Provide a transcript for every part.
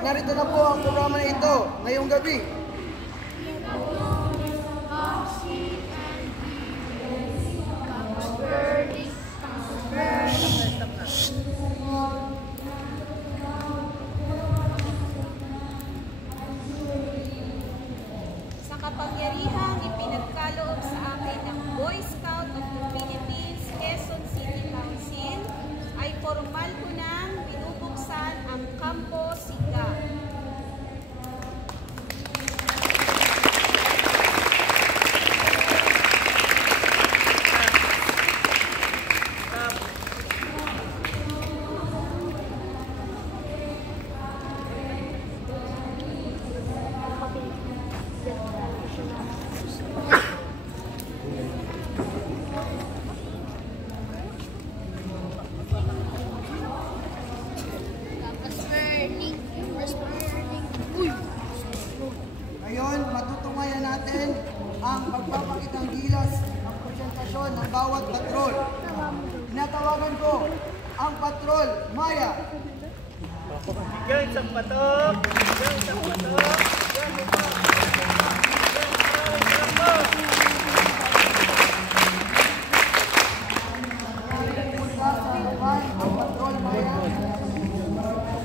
Narito na po ang programa na ito ngayong gabi. Sa kapangyarihang ipinagkaloob sa akin ng Boy Scout of the Philippines, Quezon City Council, ay formal ko nang binubuksan ang Kampo Siga. Ngayon, matutungayan natin ang pagpapakitang gilas ng presentasyon ng bawat patrol. Tinatawagan ko ang Patrol Maya. Yan sa patok! Yan sa patok! Yan sa patok! Ang Patrol Maya. Patrol Maya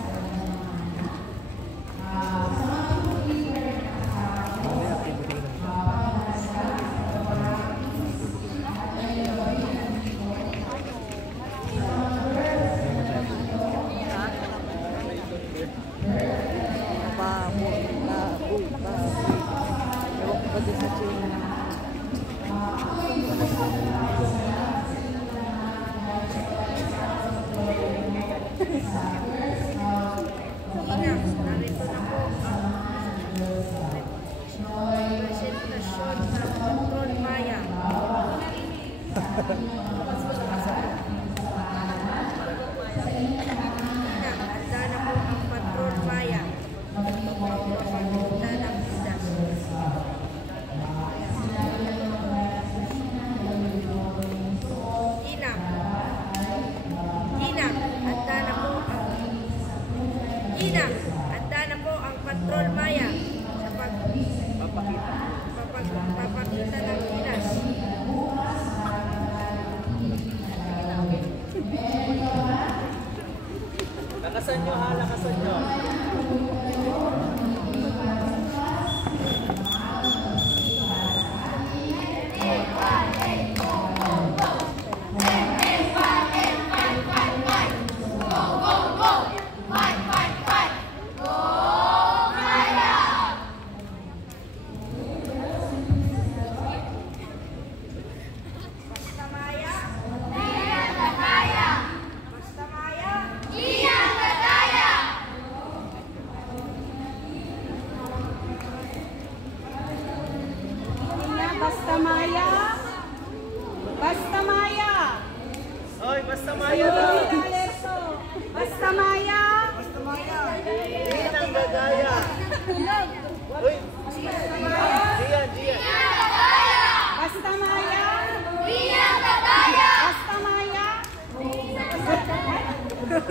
sa papakita ng gilas. Lakasan nyo ha, lakasan nyo. Basta Maya! Basta Maya! Hoy, basta Maya! Basta Maya! Basta Maya. Hindi nang gagaya! Uy! Diyan, diyan! Basta Maya! Basta Maya! Basta Maya!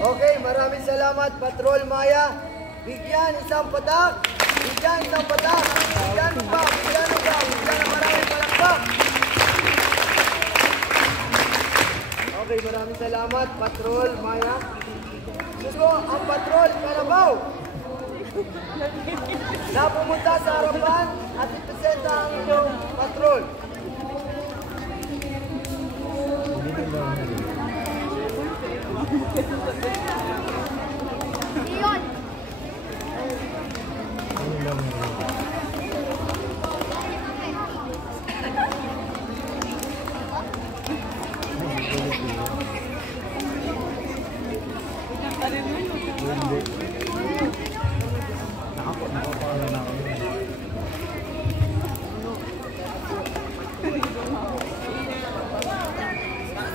Okay, maraming salamat, Patrol Maya. Bigyan isang patak. Bigyan isang patak. Bigyan mo pa. Bigyan mo pa. Bigyan na maraming palakpak. Okay, maraming salamat, Patrol Maya. Gusto ang Patrol Carabao na pumunta sa harapan at ipresenta ang inyong patrol. Iyon.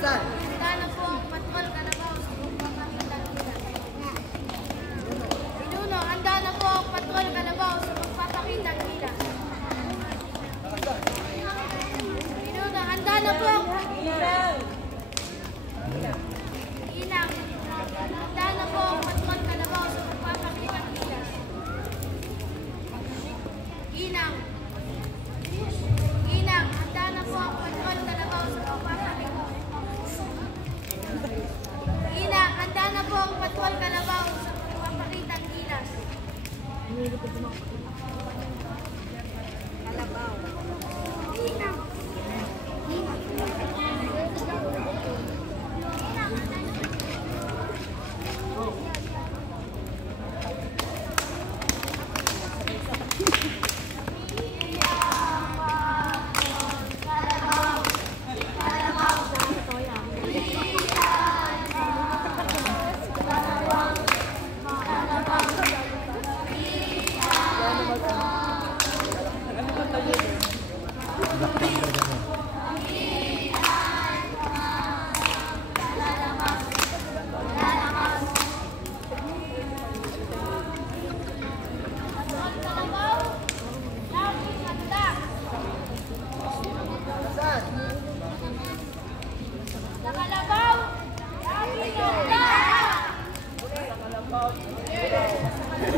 Tanda na po ang Patrol Carabao sa pagpapakita ng gilas. Pinuno, handa na po ang Patrol Carabao sa pagpapakita ng gilas. Pinuno, handa na po ang Ginang, handa na po ang Patrol Carabao sa pagpapakita ng gilas. Ginang, handa na po ang Patrol Carabao sa pagpapakita. Ginang, handa na po ang Patrol Carabao sa pagpapakita ng gilas. Kalabaw. Ginang.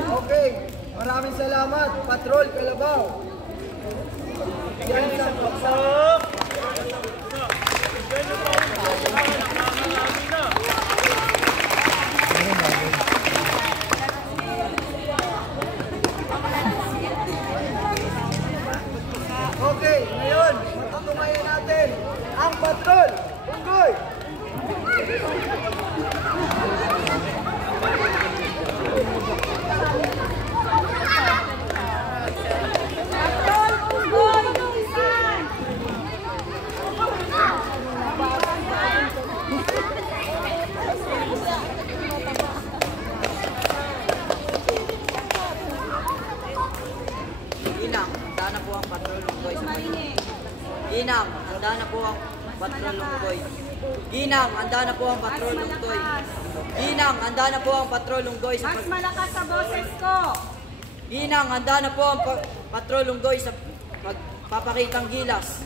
Okay, maraming salamat, Patrol Carabao. Bigyan isang patak. Bigyan nyo pa. Marami na. Okay, ngayon, matutumayan natin ang Patrol Unggoy. Ginang, handa na po ang Patrol Unggoy sa Ginang, handa na po ang Patrol Unggoy. Ginang, handa na po ang Patrol Unggoy. Ginang, handa na po ang Patrol Unggoy sa Mas malakas sa boses ko. Ginang, handa na po ang Patrol Unggoy sa pagpapakitang gilas.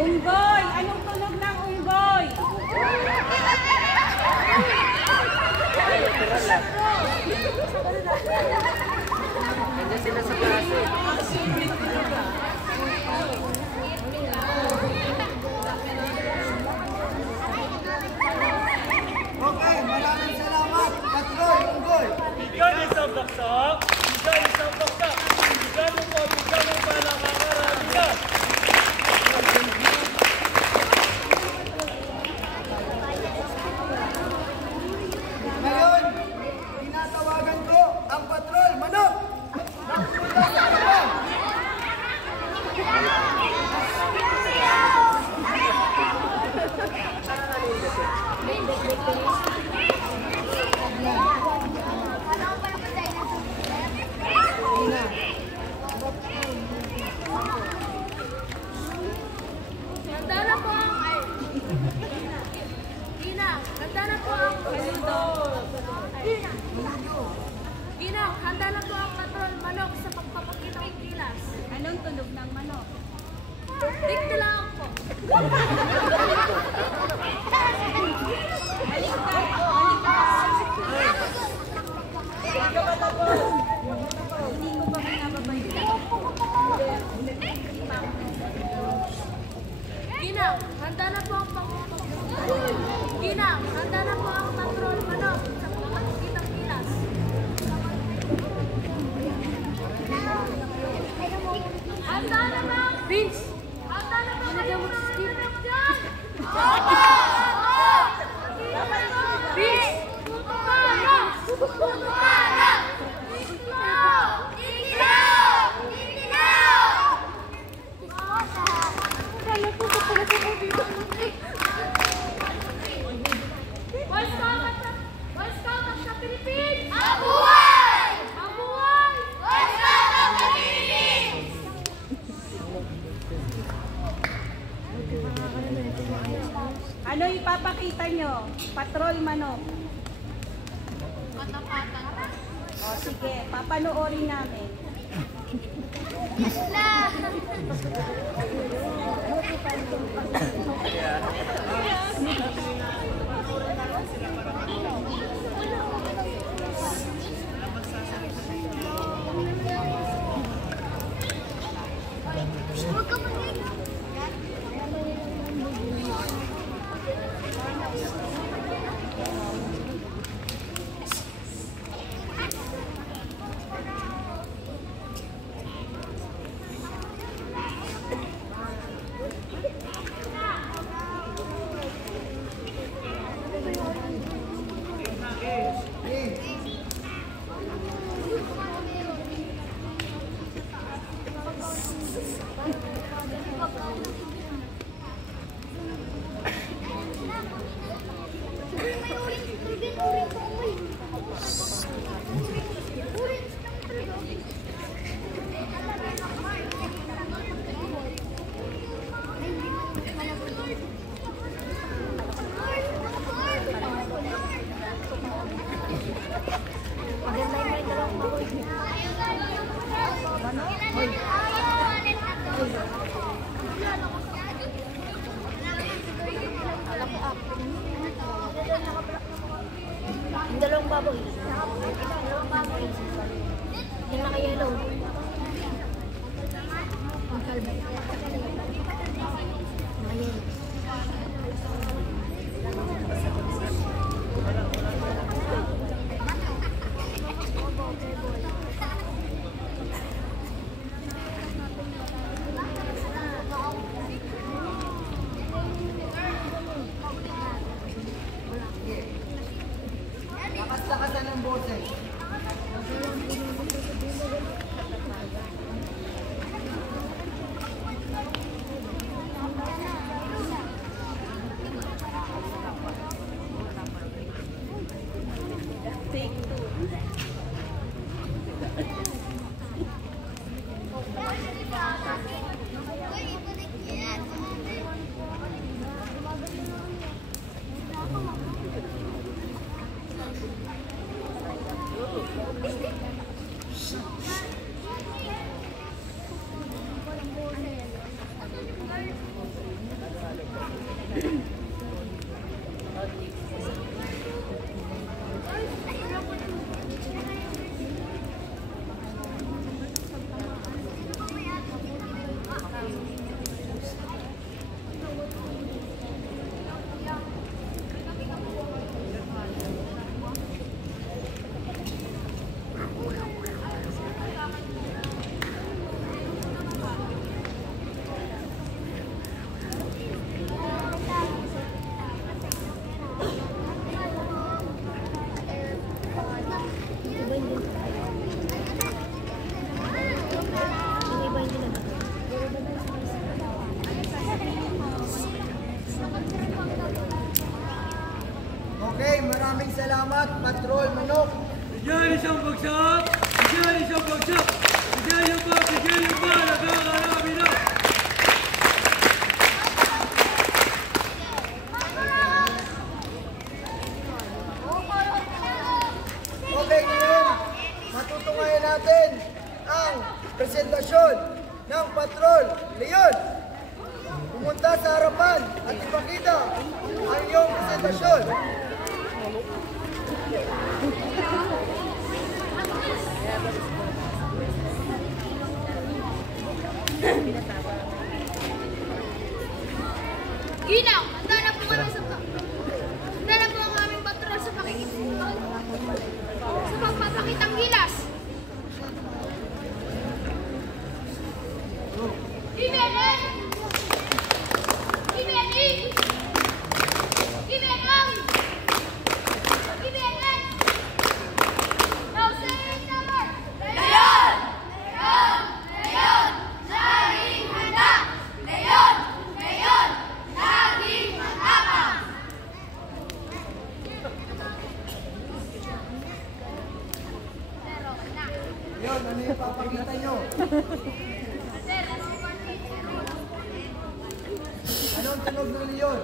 Unggoy! Anong tunog ng unggoy? Nandiyan sila sa klase. Okay, maraming salamat, Patrol Unggoy. Bigyan isang baksak. Bigyan isang baksak. Bigyan mo pa. Bigyan mo pa. Nakakarami na. Ginang, handa na po ang patrol manok sa pagpapakitang gilas. Anong tunog ng manok? Dito lang po. Hindi ko pa pinababay. Ginang, handa na po ang Ginang, handa na po ang patrol manok sa pagpapakitang gilas. Handa na ba? Vince! Handa na ba kayo mga manok dyan? Vince! Tutukana! Tutukana! Titilaw! Titilaw! Titilaw! Boy Scout sa Philippines! Mabuhay! Mabuhay! Boy Scout ng Philippines! Ano ipapakita nyo? Patrol manok. O sige, papanoorin namin. Dalawang baboy. Yung naka-yellow. Ang kalbo. Naka-yellow. Lakas-lakasan ng boses. Take two. Okay, maraming salamat, Patrol Manok. Bigyan isang bagsak! Bigyan isang bagsak! Bigyan yung ba! Bigyan yung ba! Nagkakarami na! natin ang presentasyon ng Patrol Leon. Pumunta sa harapan at ipakita ang iyong presentasyon. Ginaw, handa na po kami sa handa na po ang aming patrol sa pagpapakitang gilas. Gimenin! Gimenin! Gimenin! Gimenin! Now say it number! Leon! Leon! Leon! Laging handa! Leon! Leon! Laging matapang! Leon, ano yung papakita nyo? Anong tunog ng Leon?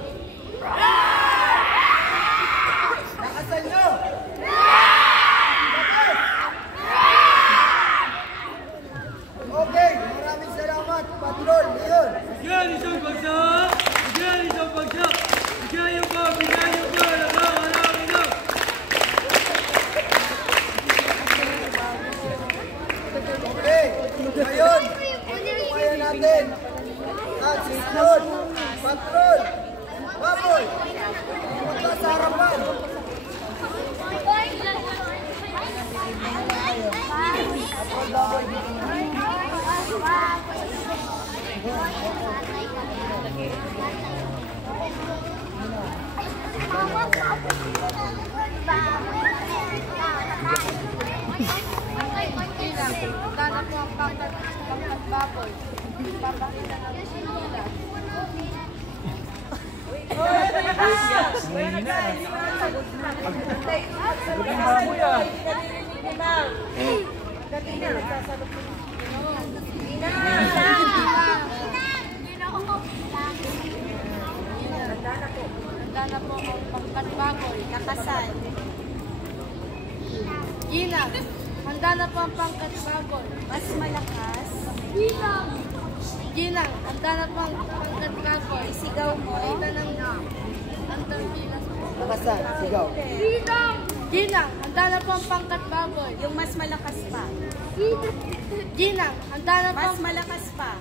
Nakasan nyo! Okay, maraming salamat, Patrol Leon. Bigyan isang bagsak! Bigyan isang bagsak! Bigyan yung ba! Bigyan yung ba! Marami na! Okay, ngayon, patutukayan natin ang susunod, Patrol Baboy. Pumunta sa harapan. Patrol Baboy. Handa na po ang pangkat baboy. Papakita ng gilas. Handa na po ang pangkat baboy. Nakasal. Ginang, handa na po ang pangkat baboy. Mas malakas. Ginang, handa na po ang pangkat baboy. Sigaw mo. Pakita ng gilas po. Nakasan, sigaw. Ginang, handa na po ang pangkat baboy. Yung mas malakas pa. Ginang, handa na po Mas ang malakas pa.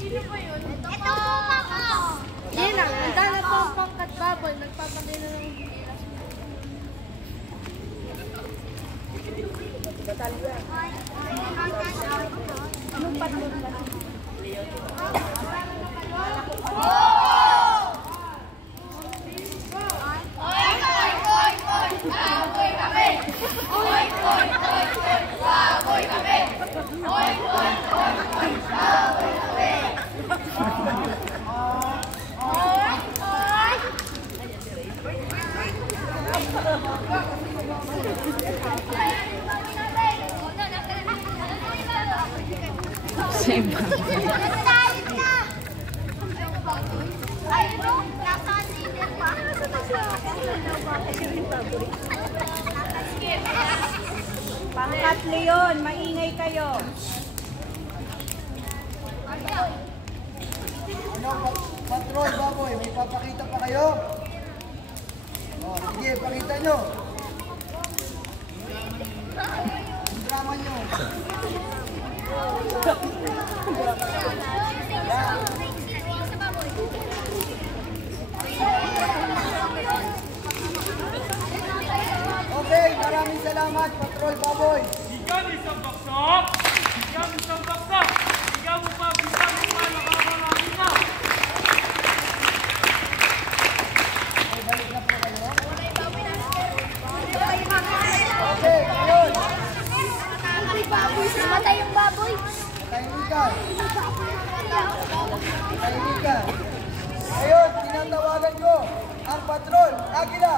Sino po yun? Ito po ako! Ginang, handa na po ang pangkat baboy. Nagpapakita ng gilas po. Anong patrol ba? Pangkat Leon, maingay kayo. Ano, Patrol Baboy, may papakita pa kayo? O, sige, pakita nyo. Ang drama nyo. Okay, maraming salamat, Patrol Baboy. Bigyan isang bagsak! Bigyan isang bagsak! Bigyan mo pa! Bigyan mo pa! Nakakarami na! Okay, balik na po kayo. Okay, ngayon. Namatay yung baboy. Tahimik ka. Tahimik ka. Ngayon, tinatawagan ko ang Patrol Agila.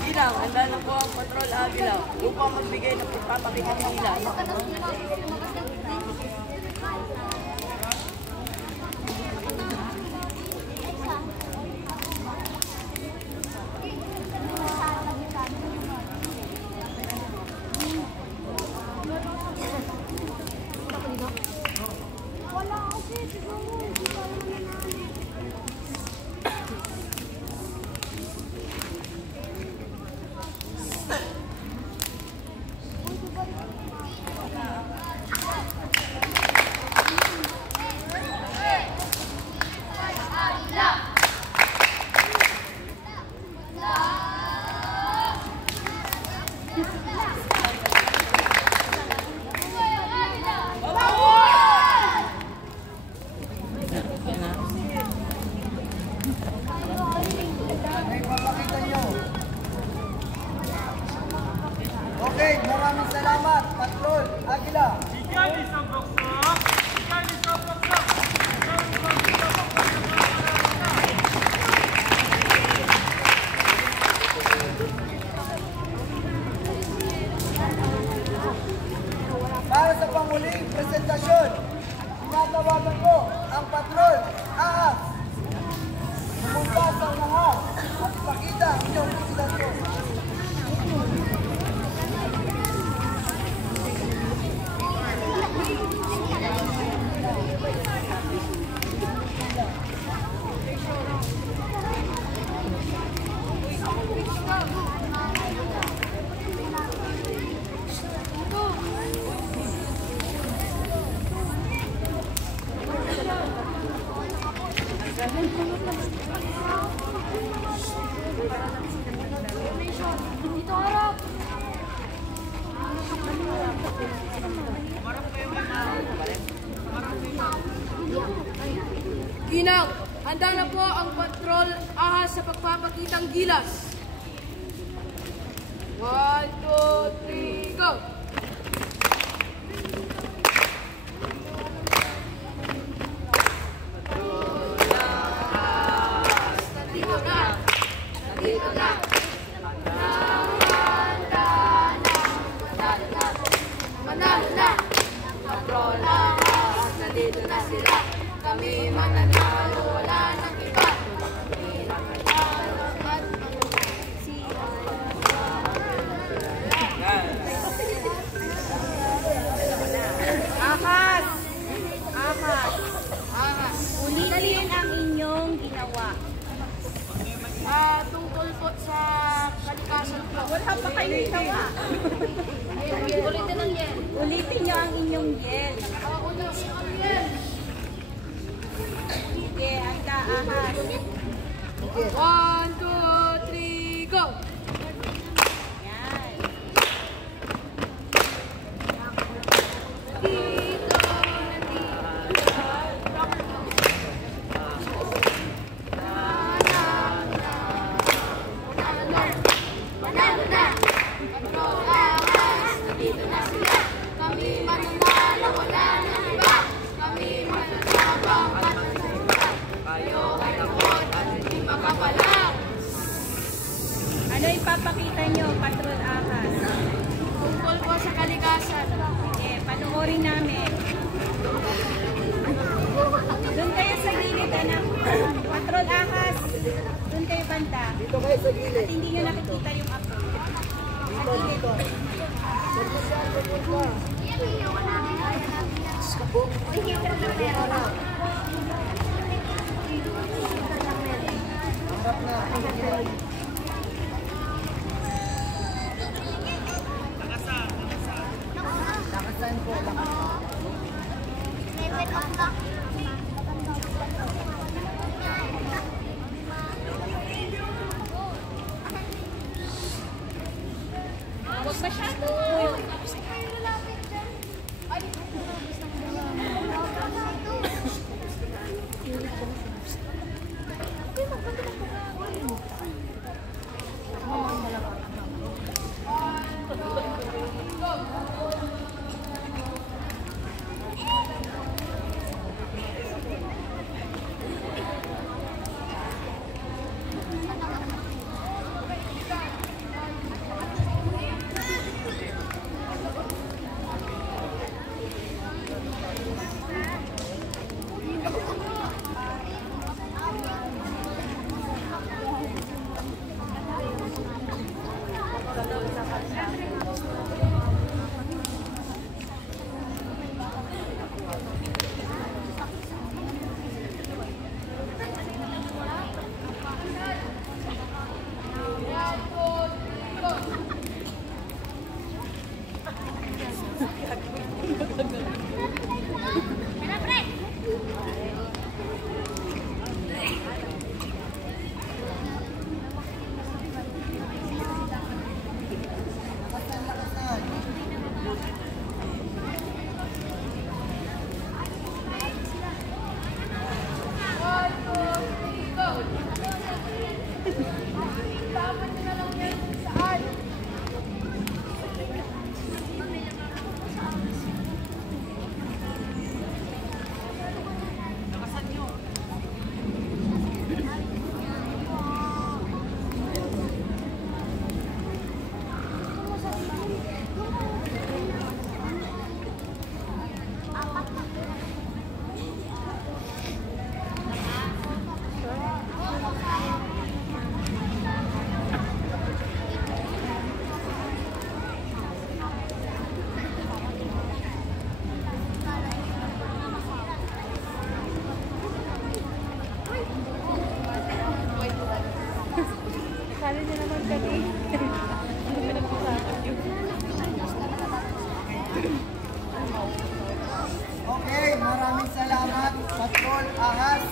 Ginang, handa na po ang Patrol Agila upang magbigay ng pagpapakita ng gilas. Ano ipapakita nyo? Okay, maraming salamat, Patrol Aguila. Para sa panguling presentasyon, tinatawagan ko ang Patrol Ahas. Pumunta sa unahan at ipakita ang inyong presidente. Dito harap. Ginang, handa na po ang Patrol Ahas sa pagpapakitang gilas. 1, 2, 3, go! Manalo na! Patrol Ahas, nandito na sila. Kami mananalo, wala nang iba. Ahas! Ahas! Ahas. Ulitin ang inyong ginawa. Tungkol po sa kalikasan po. Wala pa kayo ginawa. Ulitin ang yan. Ulitin nyo ang inyong yel. Ulitin ang yan. Sige, handa, ahas. 1, 2, 3, go! Yan. Dito, Manalo na! Patrol Ahas, nandito na sila. Kami mananalo, wala nang iba. Kami mananabang at nagsipa. Kayo ay takot at hindi makapalang. Ano ipapakita nyo, Patrol Ahas? tungkol po sa kalikasan. Sige, panoorin namin. Doon kayo sa gilid, anak. Patrol Ahas. Doon kayo banda. Dito kayo sa gilid. At hindi nyo nakikita yung apo. Sa gilid. Harap na. Lakasan po, lakasan. Huwag masyado. Okay, maraming salamat, Patrol Ahas.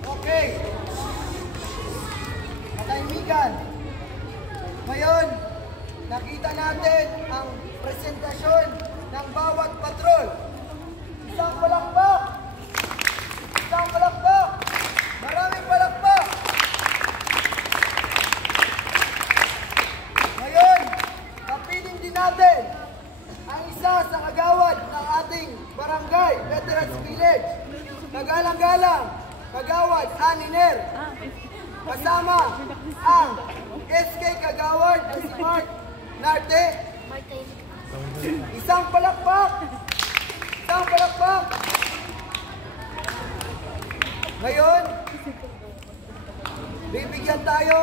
Okay. Katahimikan. Ngayon, nakita natin ang presentasyon ng bawat patrol. Isang palakpak! Isang palakpak! Maraming palakpak! Ngayon, kapiling din natin ang isa sa kagawad ng ating barangay, Veterans Village. Kagalang-galang, Kagawad Aniner. Kasama ang SK Kagawad na si Mark Narte. Isang palakpak! Isang palakpak! Ngayon, bibigyan tayo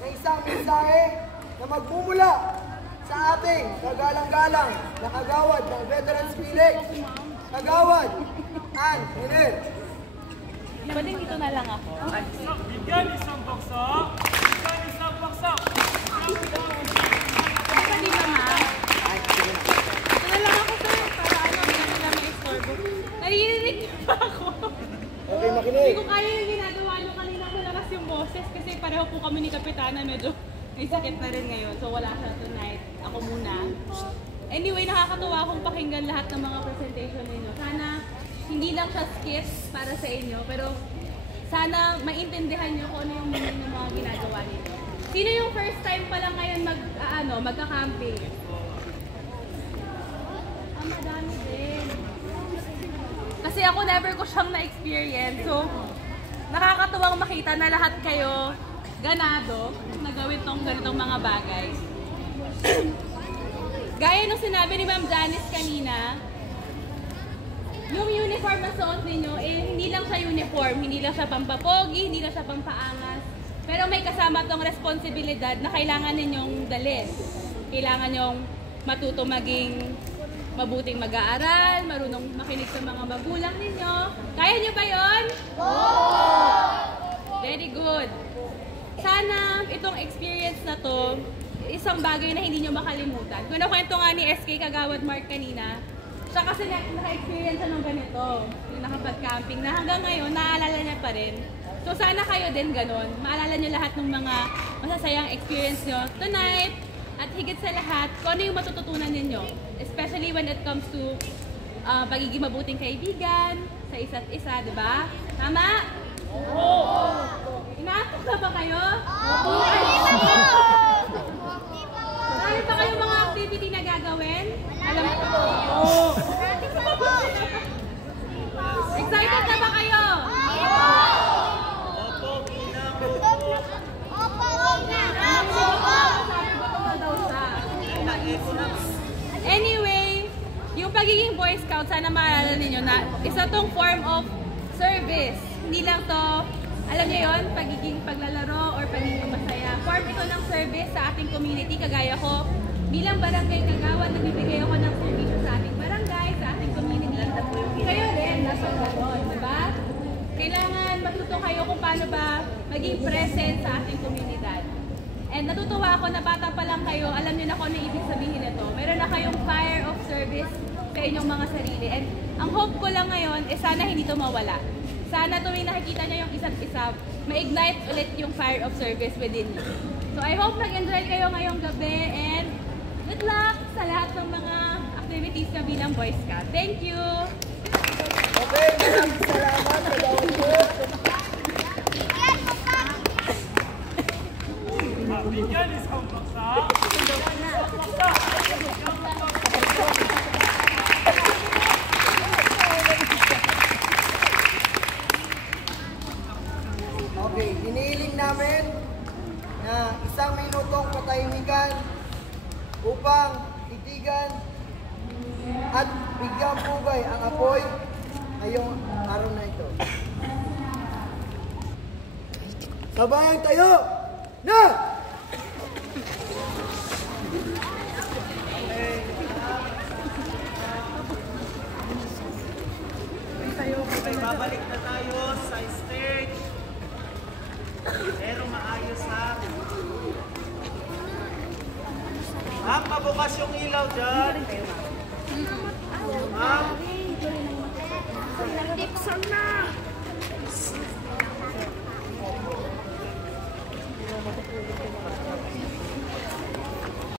ng isang mensahe na magmumula sa ating kagalang-galang na kagawad ng Veterans Village, Kagawad Ann Hiner. Pwedeng dito na lang ako. Bigyan isang baksak! Bigyan isang baksak! Pwede ba, ma'am? Ito na lang ako, sir. Para hindi na nila ma-istorbo. Naririnig niyo pa ako. Okay, Hindi makinig. ko kaya yung ginagawa nyo kanina malakas yung boses kasi pareho po kami ni Kapitana medyo may sakit na rin ngayon. So wala siya tonight. Ako muna. Anyway, nakakatuwa akong pakinggan lahat ng mga presentation ninyo. Sana hindi lang siya skits para sa inyo, pero sana maintindihan nyo kung ano yung meaning ng mga ginagawa ninyo. Sino yung first time pa lang ngayon magka-camping? Madami din. Kasi ako never ko siyang na-experience. So, nakakatuwang makita na lahat kayo ganado na gawin tong ganitong mga bagay. Gaya nung sinabi ni Ma'am Janice kanina, yung uniform na suot ninyo, hindi lang siya uniform, hindi lang siya pampapogi, hindi lang siya pampaangas. Pero may kasama tong responsibilidad na kailangan ninyong dalhin. Kailangan nyong matuto maging mabuting mag-aaral, marunong makinig sa mga magulang ninyo. Kaya nyo ba yun? Very good. Sana itong experience na to, isang bagay na hindi nyo makalimutan. Kung nakwento nga ni SK Kagawad Mark kanina, siya kasi naka-experience siya ng ganito, yung nakapag-camping, na hanggang ngayon, naaalala niya pa rin. So sana kayo din ganun. Maalala nyo lahat ng mga masasayang experience nyo tonight, at higit sa lahat, kung ano yung matututunan ninyo. Especially when it comes to pagiging mabuting kaibigan sa isa't isa, di ba? Tama? Oo! Inaantok na ba kayo? Oo! Marami pa kayong mga activity na gagawin? Alam mo? Oo! Excited na ba kayo? Anyway, yung pagiging Boy Scout, sana maalala ninyo na isa tong form of service. Hindi lang to, alam niyo yon, pagiging paglalaro or pagiging masaya. Form ito ng service sa ating community. Kagaya ko, bilang barangay kagawad, nagbibigay ako ng service sa ating barangay, sa ating community. Kayo rin, nasa ganon, di ba? Kailangan matuto kayo kung paano ba maging present sa ating komunidad. And natutuwa ako na bata pa lang kayo, alam niyo na kung ano ibig sabihin nito. Meron na kayong fire of service sa inyong mga sarili. And ang hope ko lang ngayon, sana hindi ito mawala. Sana tuwing nakikita niyo yung isa't isa, ma-ignite ulit yung fire of service within you. So I hope nag-enjoy kayo ngayong gabi and good luck sa lahat ng mga activities na bilang Boy Scout. Thank you! Okay, maraming salamat. Kagawad po. Bigyan isang baksak! Okay, hinihiling namin na isang minutong katahimikan upang itigan at bigyan pugay ang apoy ngayong araw na ito. Sabayan tayo na! Okay, babalik na tayo sa stage. nakabukas yung ilaw dyan. Ma'am? Tipson na!